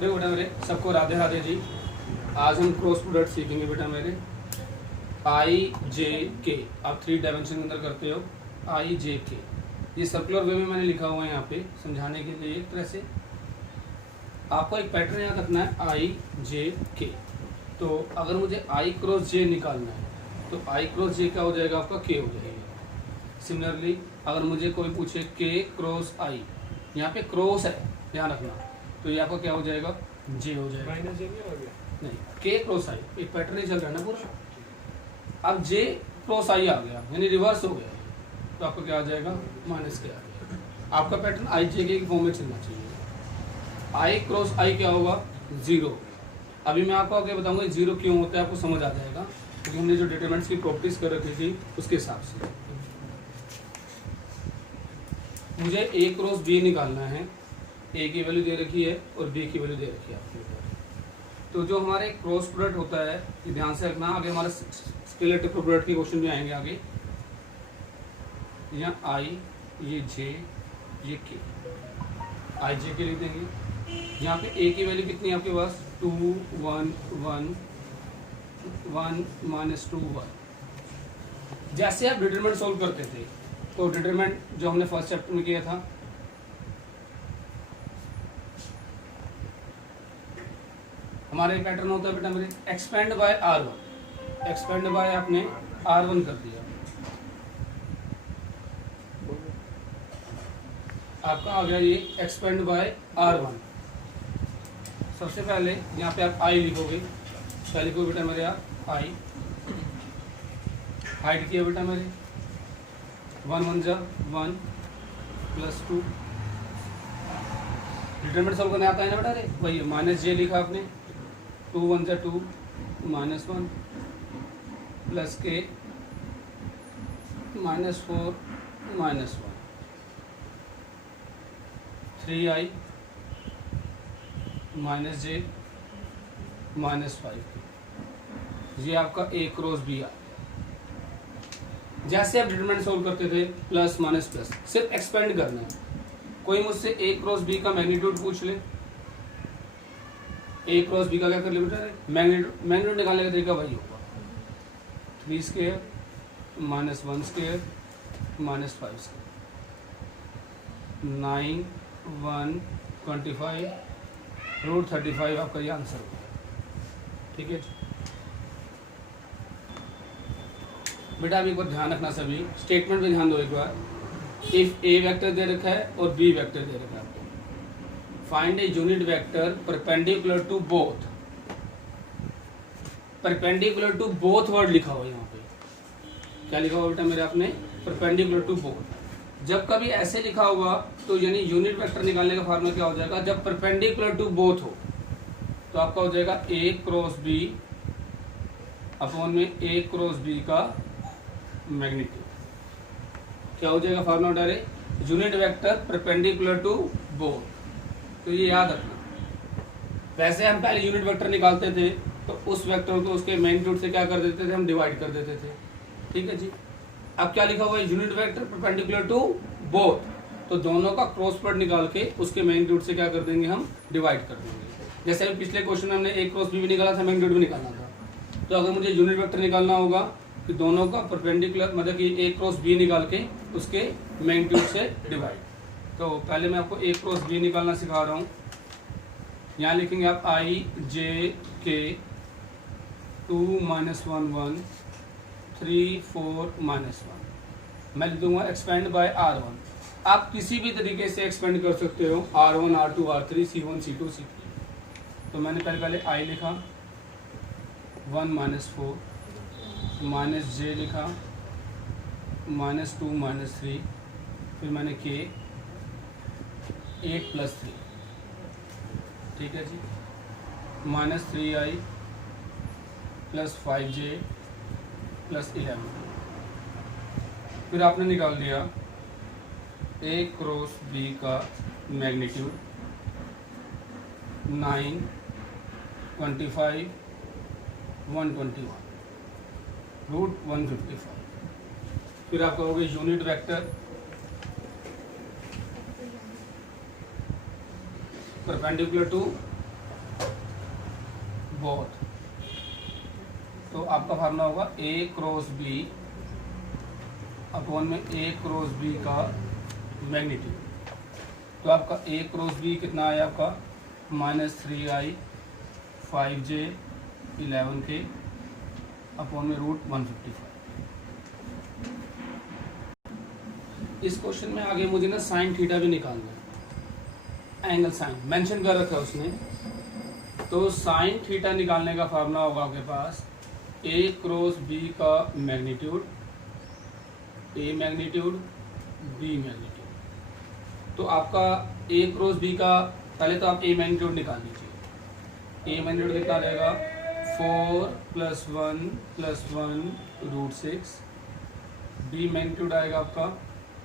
देखो बेटा मेरे, सबको राधे राधे जी। आज हम क्रॉस प्रोडक्ट सीखेंगे बेटा मेरे। आई जे के, आप 3 डायमेंशन के अंदर करते हो आई जे के। ये सर्कुलर वे में मैंने लिखा हुआ है यहाँ पे समझाने के लिए। एक तरह से आपको एक पैटर्न याद रखना है, आई जे के। तो अगर मुझे आई क्रॉस जे निकालना है तो आई क्रॉस जे क्या हो जाएगा आपका, के हो जाएगा। सिमिलरली अगर मुझे कोई पूछे के क्रॉस आई, यहाँ पे क्रॉस है ध्यान रखना, तो ये आपका क्या हो जाएगा, जे हो जाएगा। माइनस जे नहीं हो गया? नहीं, के क्रॉस आई एक पैटर्न ही चल रहा है ना पूरा। अब जे क्रॉस आई आ गया यानी रिवर्स हो गया, तो आपका क्या आ जाएगा, माइनस के आ गया। आपका पैटर्न आई जे के फॉर्म में चलना चाहिए। आई क्रॉस आई क्या होगा, जीरो। अभी मैं आपको आगे बताऊंगा जीरो क्यों होता है, आपको समझ आ जाएगा, क्योंकि हमने जो डिटरमिनेंट्स की प्रॉपर्टीज कर रखी थी उसके हिसाब से। मुझे ए क्रॉस बी निकालना है, ए की वैल्यू दे रखी है और बी की वैल्यू दे रखी है आपके ऊपर। तो जो हमारे क्रॉस प्रोडक्ट होता है ये ध्यान से रखना, आगे हमारे स्केलेटिव प्रोडक्ट के क्वेश्चन भी आएंगे आगे। यहाँ आई, ये जे, ये के, आई जे के लिख देंगे। यहाँ पे ए की वैल्यू कितनी है आपके पास, 2 1 1 1 -2 1। जैसे आप डिटरमिनेंट सोल्व करते थे तो डिटरमिनेंट जो हमने फर्स्ट चैप्टर में किया था, हमारे पैटर्न होता है बेटा मेरे, expand bye R1। Expand bye आपने R1 कर दिया, आपका आ गया ये एक्सपेंड बाय R1। सबसे पहले यहाँ पे आप आई लिखोगे, क्या लिखोगे बेटा मेरे आप, आई। हाइट किया बेटा मेरे 1 1 जा 1 +2। डिटरमिनेंट सॉल्व करने आता है ना बेटा, अरे वही माइनस जे लिखा आपने, 2 1 जा 2 -1 प्लस के -4 -1 3i माइनस जे -5। ये आपका ए क्रॉस बी आ गया। जैसे आप डिटरमिनेंट सोल्व करते थे प्लस माइनस प्लस, सिर्फ एक्सपेंड करना है। कोई मुझसे ए क्रॉस बी का मैग्नीट्यूड पूछ ले, ए क्रॉस बी का क्या कर ले बेटा, मैग्नीट्यूड निकालने का तरीका वही होगा, 3 स्क्वायर -1 स्क्वायर -5 स्क्वायर 9 1 25 √35 आपका ये आंसर होगा। ठीक है बेटा, अभी एक बार ध्यान रखना, सभी स्टेटमेंट में ध्यान दो एक बार। इफ ए वेक्टर दे रखा है और बी वेक्टर दे रखा है आपको, find a unit vector perpendicular to both. Perpendicular to both word लिखा हुआ है यहाँ पे, क्या लिखा हुआ बेटा मेरे आपने, परपेंडिकुलर टू बोथ। जब कभी ऐसे लिखा होगा तो यानी यूनिट वेक्टर निकालने का फार्मूला क्या हो जाएगा, जब परपेंडिकुलर टू बोथ हो तो आपका हो जाएगा ए क्रॉस बी अपॉन में ए क्रॉस बी का मैग्नीट्यूड। क्या हो जाएगा formula direct, unit vector perpendicular to both. तो ये याद रखना। वैसे हम पहले यूनिट वेक्टर निकालते थे तो उस वेक्टर को उसके मैग्नीट्यूड से क्या कर देते थे, हम डिवाइड कर देते थे। ठीक है जी। अब क्या लिखा हुआ है, unit vector perpendicular to both, तो दोनों का क्रॉस प्रोडक्ट निकाल के उसके मैग्नीट्यूड से क्या कर देंगे, हम डिवाइड कर देंगे। जैसे पिछले क्वेश्चन में हमने ए क्रॉस बी भी निकाला था, मैग्नीट्यूड भी निकालना था। तो अगर मुझे यूनिट वेक्टर निकालना होगा तो दोनों का परपेंडिकुलर मतलब कि ए क्रॉस बी निकाल के उसके मैग्नीट्यूड से डिवाइड। तो पहले मैं आपको ए क्रॉस बी निकालना सिखा रहा हूँ। यहाँ लिखेंगे आप आई जे के 2 -1 1 3 4 -1। मैं लिख दूंगा एक्सपेंड बाय R1। आप किसी भी तरीके से एक्सपेंड कर सकते हो, R1 R2 R3 C1 C2 C3। तो मैंने पहले आई लिखा 1 -4 माइनस जे लिखा -2 -3, फिर मैंने के 8 + 3। ठीक है जी, -3i + 5j + 11। फिर आपने निकाल दिया ए क्रॉस बी का मैग्नीट्यूड 9 25 121 √155। फिर आपका हो गया unit vector perpendicular to both, तो आपका फार्मूला होगा ए क्रॉस बी अपॉन में ए क्रॉस बी का मैग्नीट्यूड। तो आपका ए क्रॉस बी कितना आया आपका -3i 5j 11k अपॉन में √155। इस क्वेश्चन में आगे मुझे ना साइन थीटा भी निकालना है, एंगल साइन मेंशन कर रखा है उसने। तो साइन थीटा निकालने का फार्मूला होगा आपके पास ए क्रॉस बी का मैग्नीट्यूड, ए मैग्नीट्यूड बी मैग्नीट्यूड। तो आपका ए क्रॉस बी का पहले तो आप ए मैग्नीट्यूड निकाल लीजिए। ए मैग्नीट्यूड कितना रहेगा 4 + 1 + 1 √6। बी मैग्नीट्यूड आएगा आपका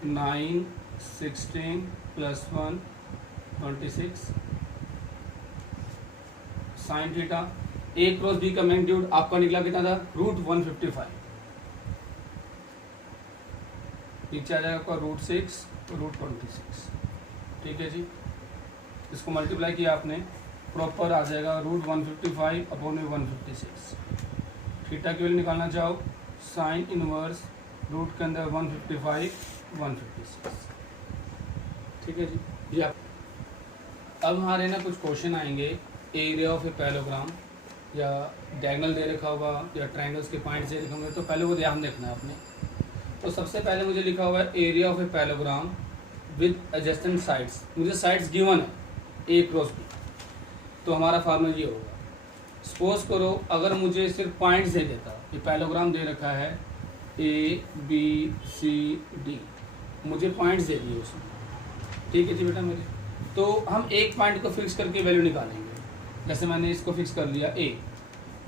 9 16 + 1 26 साइन थीटा। ए क्रॉस बी का मैग्नीट्यूड आपका निकला कितना था √155, नीचे आ जाएगा आपका √6 √26। ठीक है जी, इसको मल्टीप्लाई किया आपने प्रॉपर आ जाएगा √155 अपॉन में 156। थीटा की वैल्यू निकालना चाहो साइन इनवर्स रूट के अंदर 155 156। ठीक है जी। या अब हमारे ना कुछ क्वेश्चन आएंगे एरिया ऑफ ए पैराग्राम, या डायगोनल दे रखा होगा या ट्रायंगल्स के पॉइंट्स दे रखे होंगे, तो पहले वो ध्यान देखना है आपने। तो सबसे पहले मुझे लिखा हुआ है area of a parallelogram with adjacent sides. मुझे साइड्स गिवन है ए क्रॉस बी, तो हमारा फार्मूला ये होगा। सपोज करो अगर मुझे सिर्फ पॉइंट्स दे देता, ये पैराग्राम दे रखा है ए बी सी डी, मुझे पॉइंट्स दे दिए उसमें। ठीक है जी बेटा मेरे, तो हम एक पॉइंट को फिक्स करके वैल्यू निकालेंगे। जैसे मैंने इसको फिक्स कर लिया ए,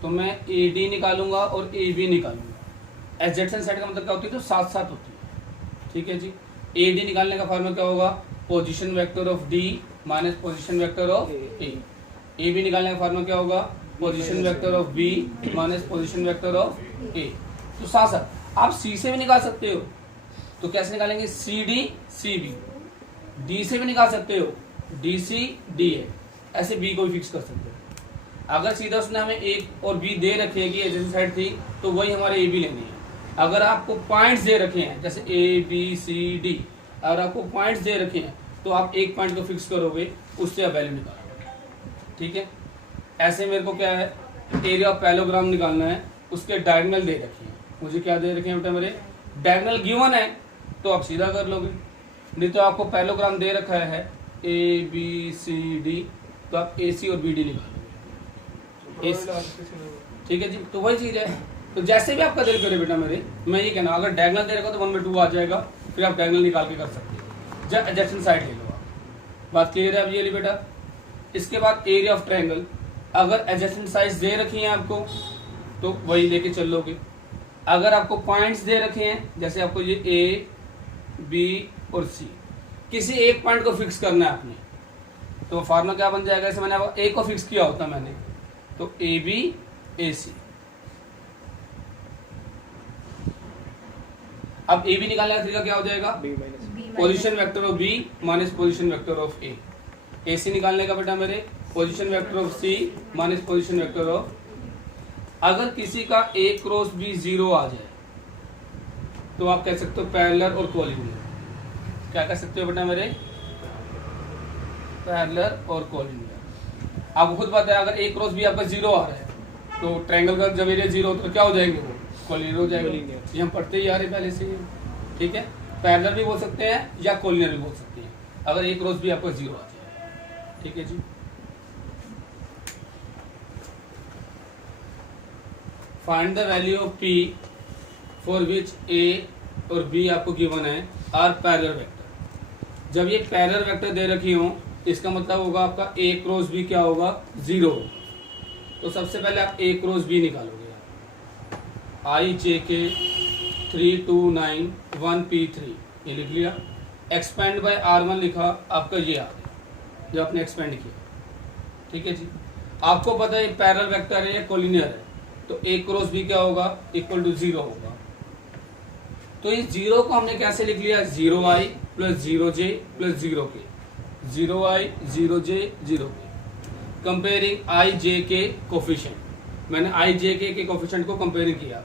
तो मैं ए डी निकालूंगा और ए बी निकालूंगा। एडजेसेंट साइड का मतलब क्या होती है, तो साथ साथ होती है। ठीक है जी। ए डी निकालने का फार्मूला क्या होगा, position vector of D minus position vector of A. A B निकालने का फार्मूला क्या होगा, position vector of B minus position vector of A. तो साथ साथ आप सी से भी निकाल सकते हो, तो कैसे निकालेंगे, C D C B. D से भी निकाल सकते हो, डी सी डी ए, ऐसे बी को भी फिक्स कर सकते हो। अगर सीधा उसने हमें ए और बी दे रखे कि एडजेसेंट साइड थी, तो वही हमारे ए बी लेनी है। अगर आपको पॉइंट्स दे रखे हैं जैसे ए बी सी डी, अगर आपको पॉइंट्स दे रखे हैं तो आप एक पॉइंट को फिक्स करोगे, उससे आप वैल्यू निकालोगे। ठीक है। ऐसे मेरे को क्या है, एरिया ऑफ पैराग्राम निकालना है, उसके डायगोनल दे रखे हैं। मुझे क्या दे रखे हैं बेटा मेरे, डायगोनल गिवन है, तो आप सीधा कर लोगे। नहीं तो आपको पैराग्राम दे रखा है ए बी सी डी, तो आप ए सी और बी डी निकालोगे। ठीक है जी, तो वही चीज है। तो जैसे भी आपका दिल करे बेटा मेरे, मैं ये कहना, अगर डायगोनल दे रखा तो 1/2 आ जाएगा, फिर आप डायगोनल निकाल के कर सकते हो। जब एडजेसेंट साइड ले लो आप। बात क्लियर है अब ये बेटा। इसके बाद एरिया ऑफ ट्रायंगल, अगर एडजेसेंट साइड्स दे रखी हैं आपको, तो वही लेके चल लोगे। अगर आपको पॉइंट्स दे रखे हैं, जैसे आपको ये ए बी और सी, किसी एक पॉइंट को फिक्स करना है आपने, तो फार्मूला क्या बन जाएगा, जैसे मैंने ए को फिक्स किया होता मैंने, तो ए बी ए सी। अब ए बी निकालने का तरीका क्या हो जाएगा, position vector of B minus position vector of A. A C निकालने का बेटा मेरे, position vector of C minus position vector of. अगर किसी का ए क्रॉस बी 0 आ जाए, तो आप कह सकते हो पैरेलल और कोलिनियर। क्या कह सकते हो बेटा मेरे, पैरेलल और कोलिनियर। आपको खुद पता है अगर ए क्रॉस बी आपका 0 आ रहा है, तो ट्रायंगल का जब एरिया 0 तो क्या हो जाएंगे, वो कोलिनियर हो जाएगा। ये हम पढ़ते ही आ रहे पहले से ही। ठीक है, पैरेलल भी बोल सकते हैं या कोलिनियर भी बोल सकते हैं, अगर ए क्रॉस बी आपका 0 आ जाए। ठीक है जी। Find the value of P for which A और बी आपको गिवन है आर पैरेलल वेक्टर। जब ये पैरेलल वेक्टर दे रखी हो, इसका मतलब होगा आपका ए क्रॉस बी क्या होगा, 0। तो सबसे पहले आप ए क्रॉस बी निकालोगे, आई जे के 3 2 9 1 P3, ये लिख लिया। एक्सपेंड बाय R1 लिखा, आपका ये आ गया जो आपने एक्सपेंड किया। ठीक है जी। आपको पता है पैरेलल वेक्टर है या कोलिनियर है, तो ए क्रॉस बी क्या होगा, इक्वल टू 0 होगा। तो इस 0 को हमने कैसे लिख लिया, 0i + 0j + 0k, 0i 0j 0k। Comparing आई जे के कोफिशिएंट। मैंने आई जे के कोफिशिएंट को कंपेयरिंग किया।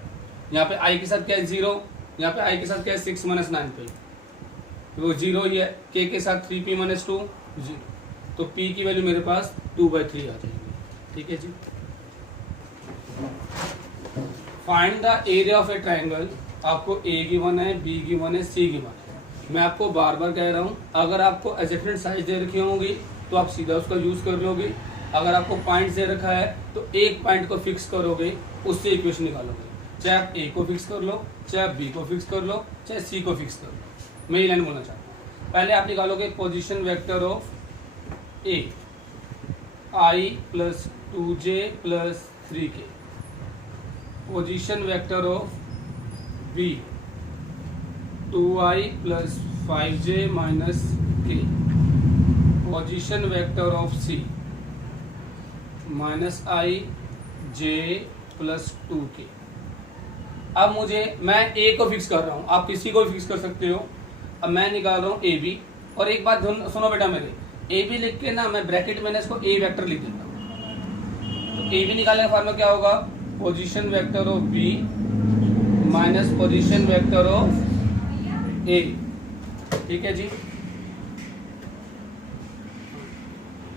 यहाँ पे आई के साथ क्या है 0, यहाँ पे आई के साथ क्या है 6 - 9 पे, वो 0 ही है। के साथ 3p - 2 0, तो p की वैल्यू मेरे पास 2/3 आ जाएगी। ठीक है जी। Find the area of a triangle. आपको ए गिवन है, बी गिवन है, सी गिवन है। मैं आपको बार बार कह रहा हूँ, अगर आपको एडजस्टमेंट साइज दे रखी होंगी तो आप सीधा उसका यूज कर लोगे। अगर आपको पॉइंट दे रखा है तो एक पॉइंट को फिक्स करोगे, उससे इक्वेशन निकालोगे। चाहे आप ए को फिक्स कर लो, चाहे आप बी को फिक्स कर लो, चाहे सी को फिक्स कर लो। मैं ये लाइन बोलना चाहता हूँ। पहले आप निकालोगे position vector of A, i + 2j + 3k। Position vector of B 2i + 5j - k। Position vector of C -i j + 2k। अब मैं ए को फिक्स कर रहा हूँ, आप किसी को भी फिक्स कर सकते हो। अब मैं निकाल रहा हूँ ए बी, और एक बात सुनो बेटा मेरे, ए बी लिख के ना मैं ब्रैकेट में इसको ए वेक्टर लिख देता हूँ। तो ए बी निकालने का फॉर्मूला क्या होगा, position vector of B minus position vector of A. ठीक है जी।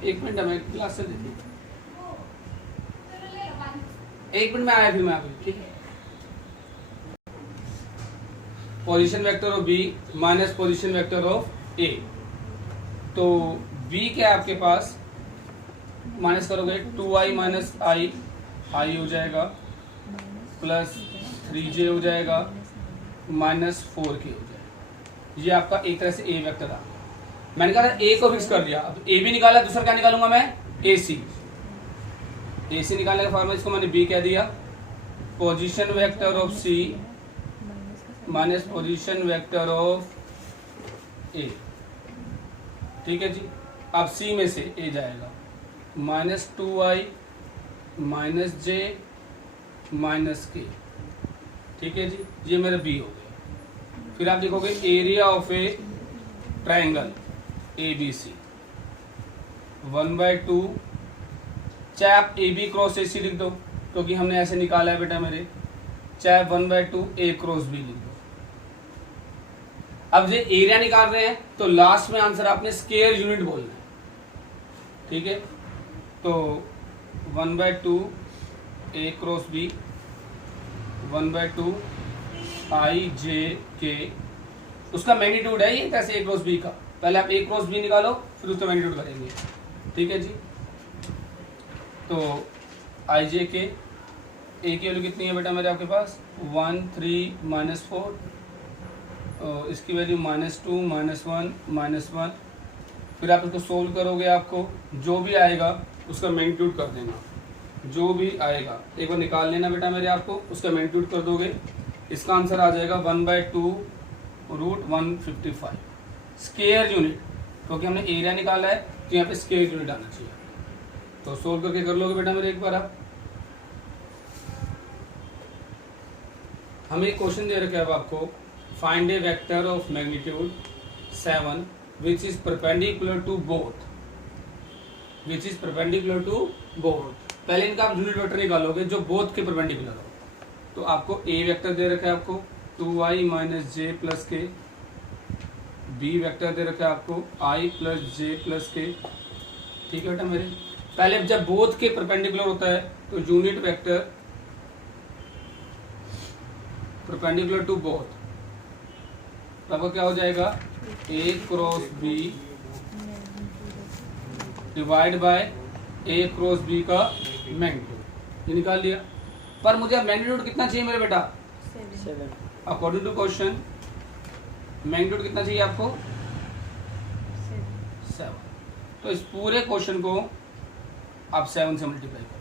एक मिनट मैं क्लास से देती हूँ, एक मिनट में आया फिर मैं अभी। ठीक है। Position vector of B minus position vector of A. तो बी क्या है आपके पास, माइनस करोगे 2i - i हो जाएगा, प्लस 3j हो जाएगा, -4k हो जाएगा। ये आपका एक तरह से ए वेक्टर आ गया। मैंने कहा ए को फिक्स कर लिया। अब ए बी निकाला, दूसरा क्या निकालूंगा मैं, ए सी। ए सी निकालने का फॉर्मूला, इसको मैंने बी कह दिया। Position vector of C minus position vector of A. ठीक है जी। अब सी में से ए जाएगा, -2i -j -k। ठीक है जी। ये मेरा बी हो गया। फिर आप लिखोगे area of a triangle A B C 1/2। चाहे आप ए बी क्रॉस ए सी लिख दो, क्योंकि हमने ऐसे निकाला है बेटा मेरे। चाहे 1/2 ए क्रॉस बी लिख दो। अब ये एरिया निकाल रहे हैं तो लास्ट में आंसर आपने स्क्वायर यूनिट बोलना है। ठीक है। तो 1/2 A cross B 1/2 i j k, उसका मैग्नीट्यूड है ये कैसे ए क्रॉस बी का। पहले आप ए क्रॉस बी निकालो, फिर उसका मैग्नीट्यूड करेंगे। ठीक है जी। तो i j k, ए की वैल्यू कितनी है बेटा मेरे आपके पास 1 3 -4, इसकी वैल्यू -2 -1 -1। फिर आप इसको सोल्व करोगे, आपको जो भी आएगा उसका मैग्नीट्यूड कर देना। जो भी आएगा एक बार निकाल लेना बेटा मेरे, आपको उसका मैग्नीट्यूड कर दोगे। इसका आंसर आ जाएगा 1/2 √155 स्क्वायर यूनिट, क्योंकि हमने एरिया निकाला है तो यहाँ पे स्क्वायर यूनिट आना चाहिए। तो सोल्व करके कर लोगे बेटा मेरे एक बार आप। हमें एक क्वेश्चन दे रखा है अब आपको, find a vector of magnitude 7 which is perpendicular to both, which is perpendicular to both. पहले इनका आप यूनिट वेक्टर निकालोगे जो बोथ के परपेंडिकुलर हो। तो आपको ए वेक्टर दे रखा है आपको 2i - j + k, B vector दे रखा है आपको i + j + k। ठीक है बेटा मेरे। पहले जब बोथ के परपेंडिकुलर होता है तो unit vector perpendicular to both, तो आपका क्या हो जाएगा a cross b divide by a cross b का मैग्नीट्यूड। ये निकाल लिया। पर मुझे अब मैग्नीट्यूड कितना चाहिए मेरे बेटा 7। अकॉर्डिंग टू क्वेश्चन मैग्नीट्यूड कितना चाहिए आपको 7। तो इस पूरे क्वेश्चन को आप 7 से मल्टीप्लाई करो।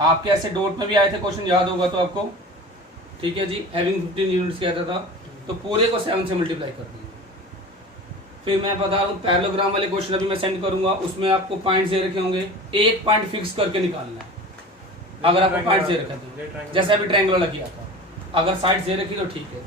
आपके ऐसे डॉट में भी आए थे क्वेश्चन, याद होगा तो आपको। ठीक है जी। हैविंग 15 यूनिट्स कहता था, तो पूरे को 7 से मल्टीप्लाई कर देंगे। फिर मैं बता रहा हूँ पैरेललोग्राम वाले क्वेश्चन अभी मैं सेंड करूंगा, उसमें आपको पॉइंट्स दे रखे होंगे, एक पॉइंट फिक्स करके निकालना है। अगर आपको पॉइंट्स दे रखे थे, जैसे अभी ट्रायंगल वाला किया था, अगर साइड्स दे रखी तो ठीक है।